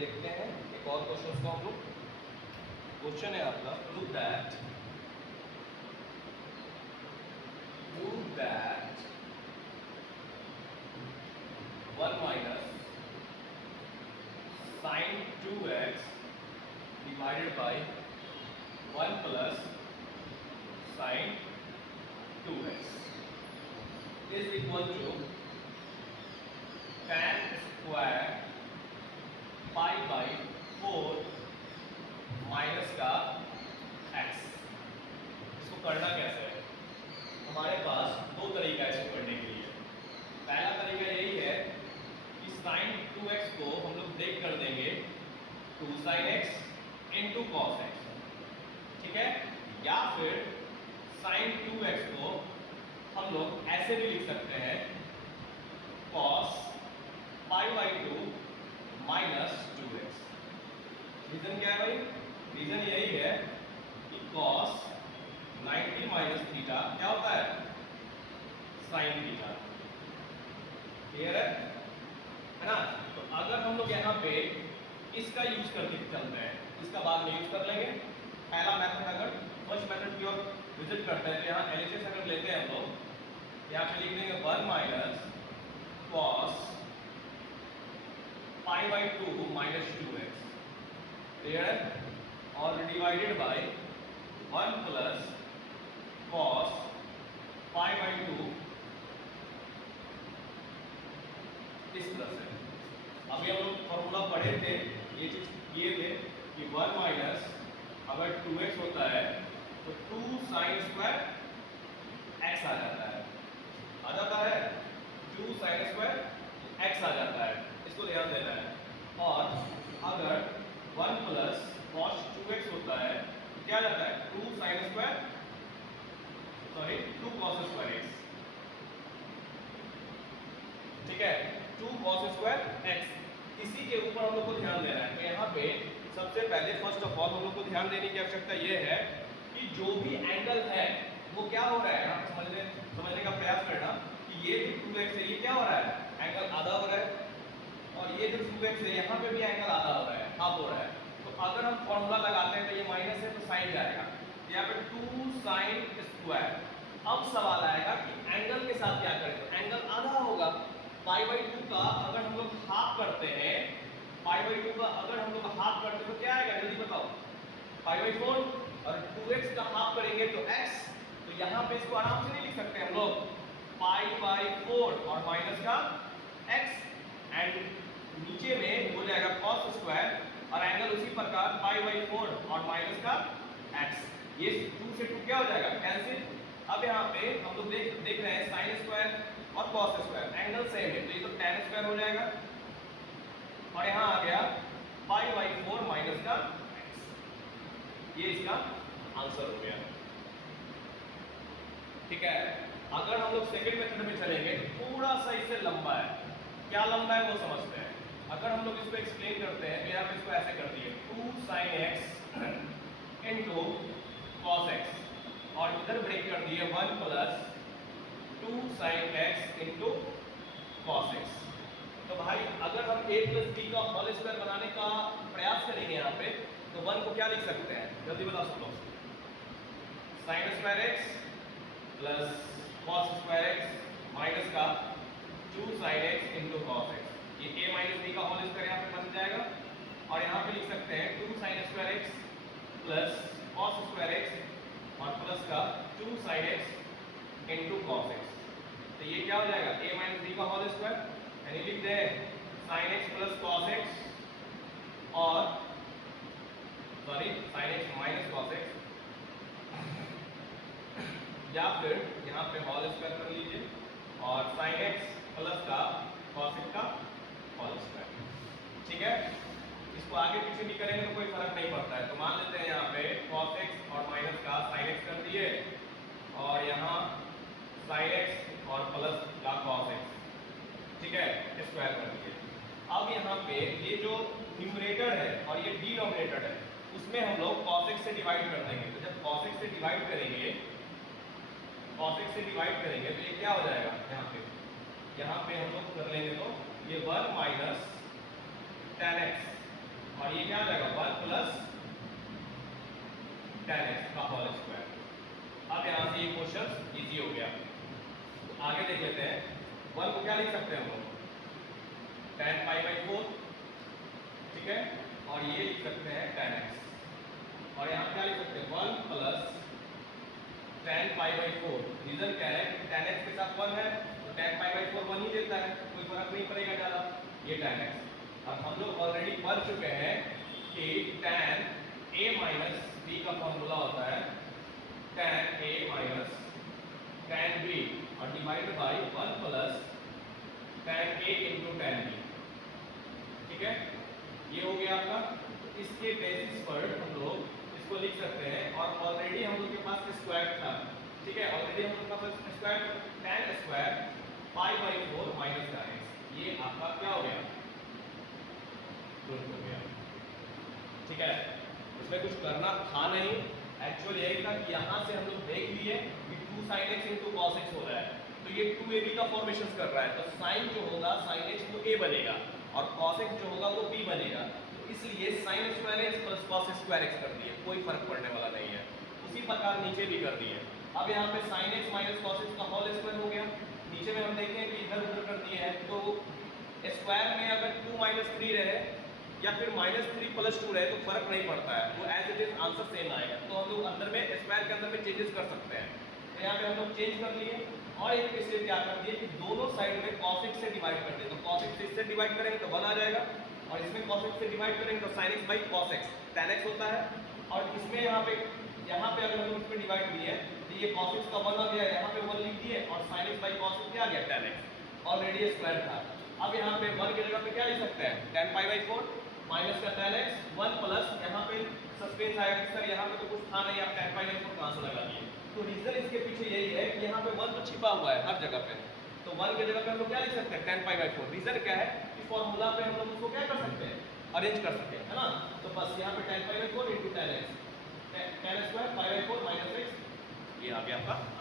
देखते हैं एक और क्वेश्चन को हम लोग। क्वेश्चन है आपका prove that 1 minus sine 2x divided by 1 plus sine 2x is equal to tan square pi by 4 minus का x। इसको करना कैसे है? हमारे पास दो तरीका है इसको करने के लिए। पहला तरीका यही है कि sin 2x को हम लोग ब्रेक कर देंगे 2 sin x into cos x, ठीक है। या फिर sin 2x को हम लोग ऐसे भी लिख सकते हैं cos pi by 2 minus 2x। Reason क्या है भाई? रीजन यही है कि cos 90 माइनस थीटा क्या होता है? Sine theta. क्लियर है ना? तो अगर हम लोग यहाँ पे इसका यूज करके चलते हैं, इसका बाद में यूज कर लेंगे। पहला मेथड अगर फर्स्ट मेथड की ओर विजिट करते हैं तो यहाँ एलएचएस अगर लेते हैं हम लोग, यहाँ पे लिख देंगे 1 minus cos pi by 2 minus 2x। Clear है? और divided by 1 plus cos pi by 2 इस तरह से। अभी हम लोग फॉर्मूला पढ़े थे, ये चीज किए थे कि 1 माइनस अगर 2x होता है तो 2 साइन स्क्वायर x आ जाता है, 2 साइन स्क्वायर x आ जाता है। इसको ध्यान देना है। और अगर 1 प्लस cos 2x होता है तो क्या आ जाता है? 2 sine square 2 cos square x, ठीक है। 2 cos स्क्वायर x, इसी के ऊपर हम लोग को ध्यान देना है। तो यहाँ पे सबसे पहले फर्स्ट ऑफ ऑल हम लोग को ध्यान देने की आवश्यकता ये है कि जो भी एंगल है वो क्या हो रहा है, यहाँ समझने का प्रयास करना कि ये जो 2x है ये क्या हो रहा है? एंगल आधा हो रहा है। और ये जो 2x है यहाँ पे भी एंगल आधा हो रहा है, हाफ हो रहा है। तो अगर हम फॉर्मूला लगाते हैं तो ये माइनस है तो साइन जाएगा, यहाँ पे 2 साइन स्क्वायर। अब सवाल आएगा कि एंगल के साथ क्या करें? तो एंगल आधा होगा। पाई बाई 2 का अगर हम लोग हाफ करते हैं, पाई बाई 2 का अगर हम लोग हाफ करते हैं तो क्या आएगा? जल्दी बताओ। पाई बाई 4। और 2x का हाफ करेंगे तो x। तो यहाँ पे इसको आराम से नहीं लिख सकते हम लोग, पाई बाई 4 और माइनस का x, एंड नीचे में हो जाएगा cos स्क्वायर और एंगल उसी प्रकार पाई बाई 4 और माइनस का x। ये 2 से 2 क्या हो जाएगा? कैंसिल। अब यहाँ पे हम लोग देख रहे हैं साइन स्क्वायर और कॉस स्क्वायर एंगल सेम है, तो ये तो tan स्क्वायर हो जाएगा। और यहाँ आ गया पाई बाई 4 माइनस का x। ये इसका आंसर हो गया, ठीक है। अगर हम लोग सेकंड मेथड में चलेंगे थोड़ा सा इससे लंबा है। क्या लंबा है वो समझते हैं। अगर हम लोग इसको एक्सप्लेन करते हैं तो यहाँ पे इसको ऐसे कर दिए 2 sin x into cos x, और इधर ब्रेक कर दिए 1 plus 2 sin x into cos x। तो भाई अगर हम a प्लस b का होल स्क्वायर बनाने का प्रयास करेंगे यहाँ पे तो 1 को क्या लिख सकते हैं? जल्दी बता सकते हो। Sine square x plus cos square x minus का 2 sin x into cos x। ये a माइनस b का होल स्क्वायर यहाँ पे बन जाएगा। और यहाँ पे लिख सकते हैं 2 sin square x plus cos square x और प्लस का 2 sin x into cos x। तो ये क्या हो जाएगा? a माइनस b का होल स्क्वायर, यानी लिख दें sin x plus cos x और sin x minus cos x, या फिर यहाँ पे होल स्क्वायर कर लीजिए और sin x प्लस का cos x का होल स्क्वायर, ठीक है। इसको आगे पीछे भी करेंगे तो कोई फर्क नहीं पड़ता है। तो मान लेते हैं यहाँ पे cos x और माइनस का sin x कर दिए और यहाँ sin x और प्लस का cos x, ठीक है, स्क्वायर कर दिए। अब यहाँ पे ये जो न्यूमरेटर है और ये डिनोमिनेटर है उसमें हम लोग cos x से डिवाइड कर देंगे। तो जब cos x से डिवाइड करेंगे, cos x से डिवाइड करेंगे तो ये क्या हो जाएगा? यहाँ पे हम लोग कर लेंगे तो ये 1 माइनस tan x और ये क्या आ जाएगा 1 प्लस tan x का होल स्क्वायर। अब यहाँ से ये क्वेश्चन इजी हो गया। आगे देख लेते हैं। 1 को क्या लिख सकते हैं हम लोग, tan पाई बाई 4, ठीक है, और ये लिख सकते हैं tan x, और यहाँ क्या लिख सकते हैं 1 plus tan pi by 4। Reason क्या है कि tan x के साथ 1 है तो tan पाई बाई 4 1 ही देता है, कोई फर्क नहीं पड़ेगा ज़्यादा, ये tan x। अब हम लोग ऑलरेडी पढ़ चुके हैं कि tan a माइनस b का फॉर्मूला होता है tan a minus tan b और divide by 1 plus tan a into tan b, ठीक है, ये हो गया आपका। तो इसके बेसिस पर हम लोग इसको लिख सकते हैं, और ऑलरेडी हम लोग के पास स्क्वायर था, ठीक है, ऑलरेडी हम लोग के पास square tan square pi by 4 minus tan x, ये आपका क्या हो गया, प्रूफ हो गया, ठीक है। उसमें कुछ करना था नहीं, एक्चुअली यही था कि यहाँ से हम लोग देख लिए कि 2 sin x into cos x हो रहा है, तो ये 2ab का फॉर्मेशन कर रहा है, तो sin जो होगा sin x वो a बनेगा और cos x जो होगा वो b बनेगा, तो इसलिए sin square x plus cos square x कर दिए, कोई फर्क पड़ने वाला नहीं है। उसी प्रकार नीचे भी कर दिए। अब यहाँ पे sin x minus cos x का होल स्क्वायर हो गया, नीचे में हम देखें कि इधर उधर कर दिए हैं, तो स्क्वायर में अगर 2 माइनस 3 रहे या फिर -3 + 2 रहे तो फर्क नहीं पड़ता है, वो as it is answer same आएगा। तो हम लोग अंदर में स्क्वायर के अंदर में चेंजेस कर सकते हैं, तो यहाँ पे हम लोग चेंज कर लिए और एक स्टेप क्या कर दिए कि दोनों साइड में cos x से डिवाइड कर दिए, तो cos x से इससे डिवाइड करेंगे तो 1 आ जाएगा, और इसमें cos x से डिवाइड करेंगे तो sin x by cos x tan x होता है, और इसमें यहाँ पे अगर हम लोग इसमें डिवाइड किए तो ये cos x का 1 आ गया, यहाँ पे 1 लिख दिए, और sin x by cos x क्या आ गया tan x, ऑलरेडी स्क्वायर था। अब यहाँ पे 1 की जगह पे क्या लिख सकते हैं tan पाई बाई 4 माइनस का tan x 1 प्लस, यहाँ पे सस्पेंस आएगा कि सर यहाँ पे तो कुछ था नहीं, आप tan पाई बाई 4 कहाँ से लगा दिए, तो रीजन इसके पीछे यही है कि यहाँ पे 1 तो छिपा हुआ है हर जगह पे, तो 1 की जगह पे हम लोग क्या लिख सकते हैं tan पाई बाई 4। रीजन क्या है कि फॉर्मूला पे हम लोग उसको क्या कर सकते हैं, अरेंज कर सकते हैं, है ना, तो बस यहाँ पे tan pi by 4 into tan x, tan square pi by 4 minus x, ये आ गया आपका